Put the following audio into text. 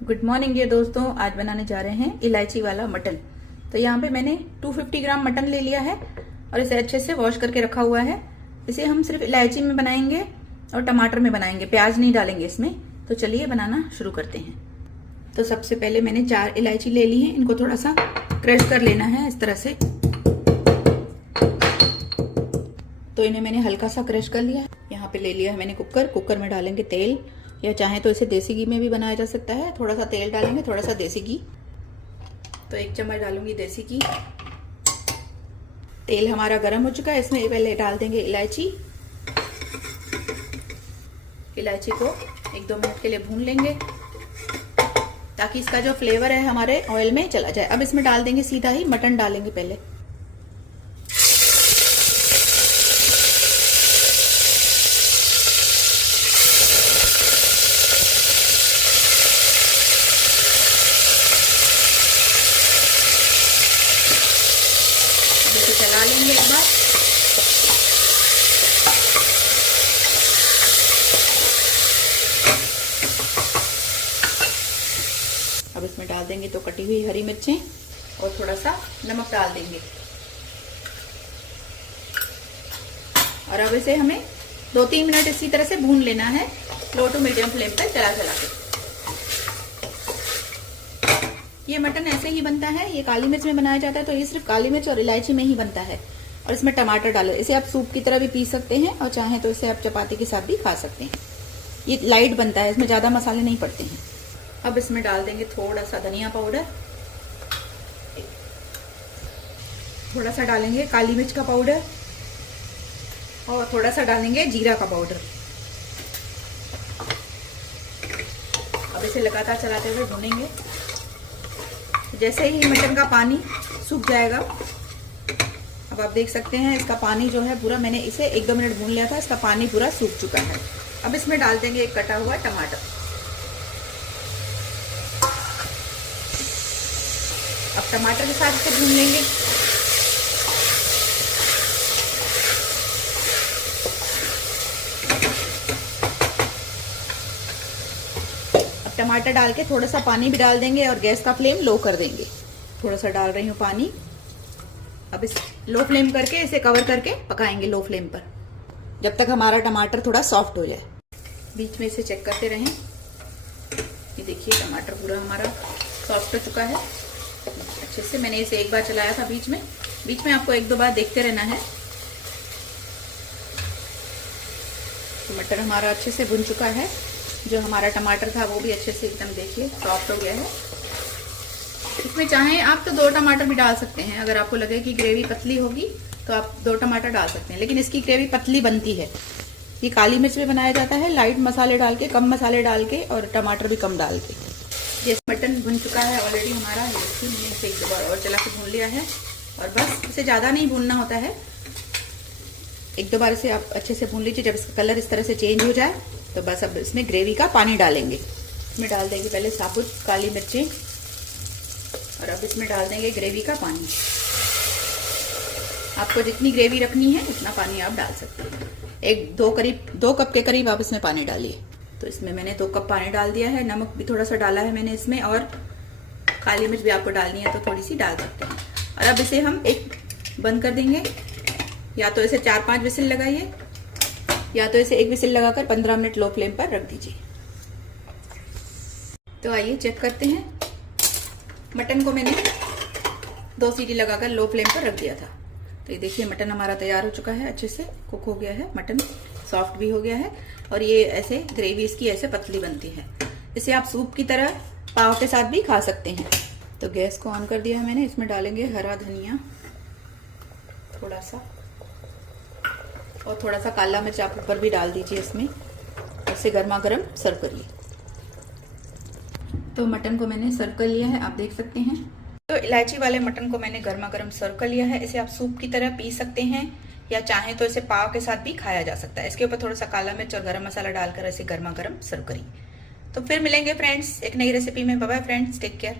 Good morning ये दोस्तों, आज बनाने जा रहे हैं इलायची वाला मटन। तो यहाँ पे मैंने 250 ग्राम मटन ले लिया है और इसे अच्छे से वॉश करके रखा हुआ है। इसे हम सिर्फ इलायची में बनाएंगे और टमाटर में बनाएंगे, प्याज नहीं डालेंगे इसमें। तो चलिए बनाना शुरू करते हैं। तो सबसे पहले मैंने 4 इलायची ले ली है, इनको थोड़ा सा क्रश कर लेना है इस तरह से। तो इन्हें मैंने हल्का सा क्रश कर लिया। यहाँ पे ले लिया है मैंने कुकर में डालेंगे तेल, या चाहे तो इसे देसी घी में भी बनाया जा सकता है। थोड़ा सा तेल डालेंगे, थोड़ा सा देसी घी। तो 1 चम्मच डालूंगी देसी घी। तेल हमारा गर्म हो चुका है, इसमें पहले डाल देंगे इलायची। इलायची को 1-2 मिनट के लिए भून लेंगे ताकि इसका जो फ्लेवर है हमारे ऑयल में चला जाए। अब इसमें डाल देंगे सीधा ही मटन डालेंगे पहले। इसे चला लेंगे एक बार। अब इसमें डाल देंगे तो कटी हुई हरी मिर्चें और थोड़ा सा नमक डाल देंगे। और अब इसे हमें 2-3 मिनट इसी तरह से भून लेना है, लो टू मीडियम फ्लेम पर चला चला के। ये मटन ऐसे ही बनता है, ये काली मिर्च में बनाया जाता है, तो ये सिर्फ काली मिर्च और इलायची में ही बनता है। और इसमें टमाटर डालो। इसे आप सूप की तरह भी पी सकते हैं और चाहे तो इसे आप चपाती के साथ भी खा सकते हैं। ये लाइट बनता है, इसमें ज्यादा मसाले नहीं पड़ते हैं। अब इसमें डाल देंगे थोड़ा सा धनिया पाउडर, थोड़ा सा डालेंगे काली मिर्च का पाउडर और थोड़ा सा डालेंगे जीरा का पाउडर। अब इसे लगातार चलाते हुए भूनेंगे। जैसे ही मटन का पानी सूख जाएगा, अब आप देख सकते हैं इसका पानी जो है पूरा, मैंने इसे 1-2 मिनट भून लिया था, इसका पानी पूरा सूख चुका है। अब इसमें डाल देंगे एक कटा हुआ टमाटर। अब टमाटर के साथ इसे भून लेंगे। अब टमाटर डाल के थोड़ा सा पानी भी डाल देंगे और गैस का फ्लेम लो कर देंगे। थोड़ा सा डाल रही हूँ पानी। अब इस लो फ्लेम करके इसे कवर करके पकाएंगे लो फ्लेम पर, जब तक हमारा टमाटर थोड़ा सॉफ्ट हो जाए। बीच में इसे चेक करते रहें। ये देखिए टमाटर पूरा हमारा सॉफ्ट हो चुका है अच्छे से। मैंने इसे एक बार चलाया था, बीच में आपको 1-2 बार देखते रहना है। तो मटर हमारा अच्छे से भुन चुका है। जो हमारा टमाटर था वो भी अच्छे से एकदम देखिए सॉफ्ट हो गया है। इसमें चाहें आप तो 2 टमाटर भी डाल सकते हैं। अगर आपको लगे कि ग्रेवी पतली होगी तो आप 2 टमाटर डाल सकते हैं, लेकिन इसकी ग्रेवी पतली बनती है। ये काली मिर्च में बनाया जाता है, लाइट मसाले डाल के, कम मसाले डाल के और टमाटर भी कम डाल के। जैसे मटन भुन चुका है ऑलरेडी हमारा, ये देखिए मैंने इसे 1-2 बार और चला के भून लिया है। और बस इसे ज़्यादा नहीं भूनना होता है, 1-2 बार इसे आप अच्छे से भून लीजिए। जब इसका कलर इस तरह से चेंज हो जाए तो बस अब इसमें ग्रेवी का पानी डालेंगे। इसमें डाल देंगे पहले साबुत काली मिर्चें और अब इसमें डाल देंगे ग्रेवी का पानी। आपको जितनी ग्रेवी रखनी है उतना पानी आप डाल सकते हैं। 2 कप के करीब आप इसमें पानी डालिए। तो इसमें मैंने 2 कप पानी डाल दिया है। नमक भी थोड़ा सा डाला है मैंने इसमें, और काली मिर्च भी आपको डालनी है तो थोड़ी सी डाल सकते हैं। और अब इसे हम बंद कर देंगे। या तो इसे 4-5 विसिल लगाइए, या तो इसे 1 विसिल लगाकर 15 मिनट लो फ्लेम पर रख दीजिए। तो आइए चेक करते हैं। मटन को मैंने 2 सीटी लगाकर लो फ्लेम पर रख दिया था। तो ये देखिए मटन हमारा तैयार हो चुका है, अच्छे से कुक हो गया है, मटन सॉफ्ट भी हो गया है। और ये ऐसे ग्रेवी इसकी ऐसे पतली बनती है। इसे आप सूप की तरह पाव के साथ भी खा सकते हैं। तो गैस को ऑन कर दिया है मैंने। इसमें डालेंगे हरा धनिया थोड़ा सा, और थोड़ा सा काला मिर्च आप ऊपर भी डाल दीजिए इसमें। इसे गर्मा गर्म सर्व करिए। तो मटन को मैंने सर्व कर लिया है, आप देख सकते हैं। तो इलायची वाले मटन को मैंने गर्मा गर्म सर्व कर लिया है। इसे आप सूप की तरह पी सकते हैं, या चाहें तो इसे पाव के साथ भी खाया जा सकता है। इसके ऊपर थोड़ा सा काला मिर्च और गरम मसाला डालकर इसे गर्मा गर्म सर्व करिए। तो फिर मिलेंगे फ्रेंड्स एक नई रेसिपी में। Bye bye friends, take care.